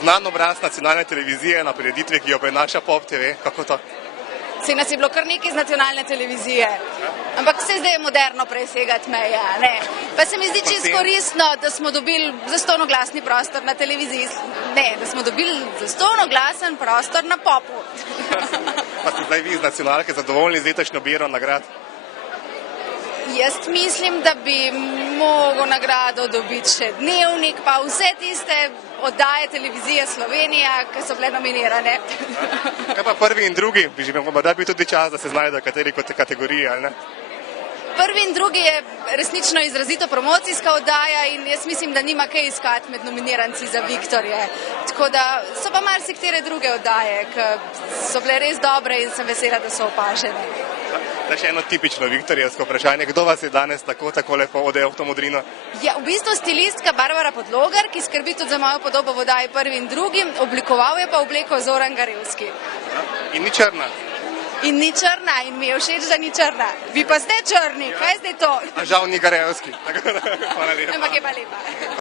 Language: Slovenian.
znan obraz nacionalne televizije na prireditvi, ki jo prenaša Pop TV. Kako to? Saj nas je bilo kar nekaj iz nacionalne televizije, ampak vse zdaj je moderno presegati meje, ne? Pa se mi zdi čisto koristno, da smo dobili zastonj glasni prostor na televiziji, ne, da smo dobili zastonj glasen prostor na Popu. Pa ste zdaj vi iz nacionalke zadovoljni z letošnjo biro nagrad? Jaz mislim, da bi mogel nagrado dobiti še Dnevnik, pa vse tiste oddaje televizije Slovenija, ki so bile nominirane. Kaj pa prvi in drugi? Bi že morda bil tudi čas, da se znajde v kateri kategoriji, ali ne? Prvi in drugi je resnično izrazito promocijska oddaja in jaz mislim, da nima kaj iskati med nominiranci za Viktorje. Tako da so pa marsikatere druge oddaje, ki so bile res dobre in sem vesela, da so opažene. Da še eno tipično viktorijevsko vprašanje. Kdo vas je danes tako lepo odel v to modrino? Ja, v bistvu stilistka Barbara Podlogar, ki skrbi tudi za mojo podobo v oddaji prvi in drugi, oblikoval je pa obleko Zoran Garevski. In ni črna? In ni črna in mi je všeč, da ni črna. Vi pa ste črni, kaj zdaj to? A žal ni Garevski. Hvala lepa. Ampak je pa lepa.